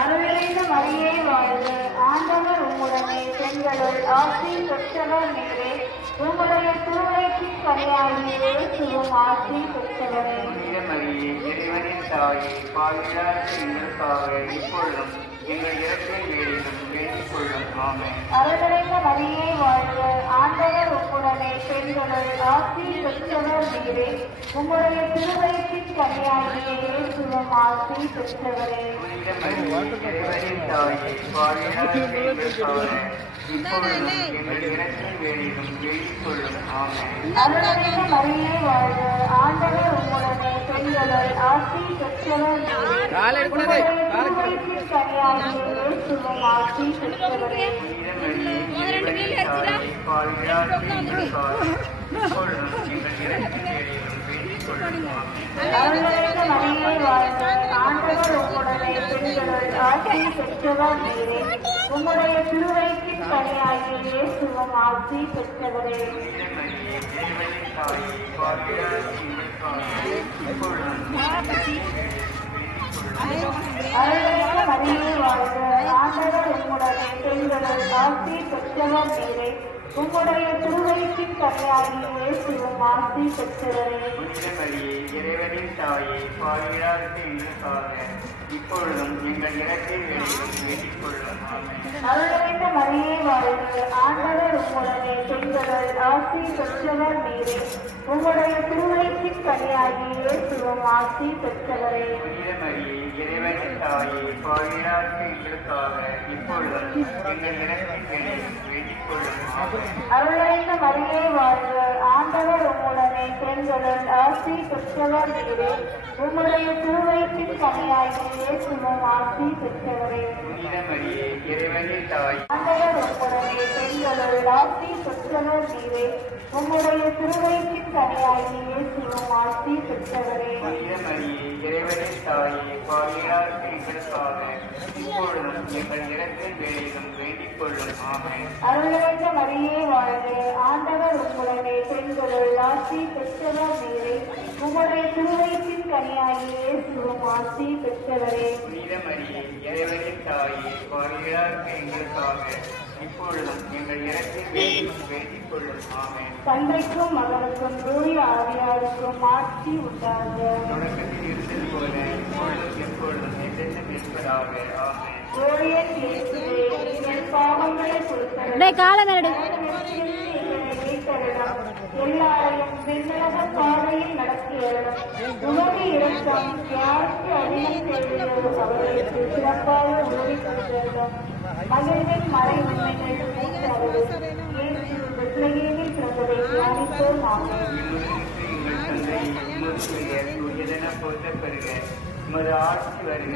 அருளிறைந்த மரியே வாழ்க, ஆண்டவர் உம்முடனே, பெண்களுள் ஆசி பெற்றவர் நீரே. உம்முடைய திருவயிற்றின் கனியாகிய இயேசுவும் ஆசி பெற்றவரே. மரியே, இறைவனின் தாயே, பாவிகளாகிய எங்களுக்காக இப்பொழுதும் எங்கள் இறப்பின் வேளையிலும் வேண்டிக் கொள்ளும். ஆமென். அருளிறைந்த மரியே வாழ்க, ஆண்டவர் உம்முடனே, பெண்களுள் ஆசி பெற்றவர் நீரே. உம்முடைய திருவயிற்றின் கனியாகிய இயேசுவும் ஆசி பெற்றவரே. இறைவனின் தாயே, பாவிகளாகிய எங்களுக்காக இப்பொழுதும் எங்கள் இறப்பின் வேளையிலும் வேண்டிக் கொள்ளும். ஆமென். அருளிறைந்த மரியே வாழ்க, ஆண்டவர் உம்முடனே, பெண்களுள் ஆசி பெற்றவர் நீரே. உம்முடைய திருவயிற்றின் கனியாகிய இயேசுவும் ஆசி பெற்றவரே. அருளிறைந்த மரியே வாழ்க, ஆண்டவர் உம்முடனே, பெண்களுள் ஆசி பெற்றவர் நீரே. உம்முடைய திருவயிற்றின் கனியாகிய இயேசுவும் ஆசி பெற்றவரே. அருளிறைந்த மரியே வாழ்க, ஆண்டவர் உம்முடனே, பெண்களுள் ஆசி பெற்றவர் நீரே. உம்முடைய திருவயிற்றின் கனியாகிய இயேசுவும் ஆசி பெற்றவரே. இறைவனின் தாயே, பாவிகளாகிய எங்களுக்காக இப்பொழுதும் எங்கள் இறப்பின் வேளையிலும் வேண்டிக் கொள்ளும். ஆமென். அருளிறைந்த மரியே வாழ்க, ஆண்டவர் உம்முடனே, பெண்களுள் ஆசி பெற்றவர் நீரே. உம்முடைய திருவயிற்றின் கனியாகிய இயேசுவும் ஆசி பெற்றவரே. இறைவனின் தாயே, பாவிகளாகிய எங்களுக்காக இப்பொழுதும் எங்கள் இறப்பின் வேளையிலும் வேண்டிக் கொள்ளும். ஆமென். அருளிறைந்த மரியே வாழ்க, ஆண்டவர் உம்முடனே, பெண்களுள் ஆசி பெற்றவர் நீரே. உம்முடைய திருவயிற்றின் கனியாகிய இயேசுவும் ஆசி பெற்றவரே. இறைவனின் தாயே, ஆண்டவர் உம்முடனே, பெண்களுள் ஆசி பெற்றவர் நீரே. உம்முடைய திருவயிற்றின் கனியாகிய இயேசுவும் ஆசி பெற்றவரே. இறைவனின் தாயே, பாவிகளாகிய எங்களுக்காக இப்பொழுதும் எங்கள் இறப்பின் வேளையிலும் வேண்டிக் கொள்ளும். ஆமென். அருளிறைந்த மரியே வாழ்க, ஆண்டவர் உம்முடனே, பெண்களுள் ஆசி பெற்றவர் நீரே. உம்முடைய திருவயிற்றின் கனியாகிய இயேசுவும் ஆசி பெற்றவரே. இறைவனின் தாயே, பாவிகளாகிய எங்களுக்காக இப்பொழுதும் எங்கள் இறப்பின் வேளையிலும் வேண்டிக் கொள்ளும். ஆமென். தந்தைக்கும் மகனுக்கும் தூய ஆவியாருக்கும் ஆட்சி உண்டாக. தொடக்கத்தில் இருந்தது போல இப்பொழுதும் எப்பொழுதும் என்றென்றும் இருப்பதாக. ஆமென். ஓரியன் இயேசுவே, எங்கள் பாவங்களை பொறுத்தருளும். எல்லாரையும் விண்ணக பாதையில் நடத்தியருளும். உமது இரக்கம் யாருக்கு அதிகம் தேவையோ அவர்களுக்கு சிறப்பாக உதவி செய்தருளும். மகிழ்வின் மறை உண்மைகள் பெத்லகேமில் பிறந்ததை தியானிப்போம். ஆமென். உமது ஆட்சி வருக.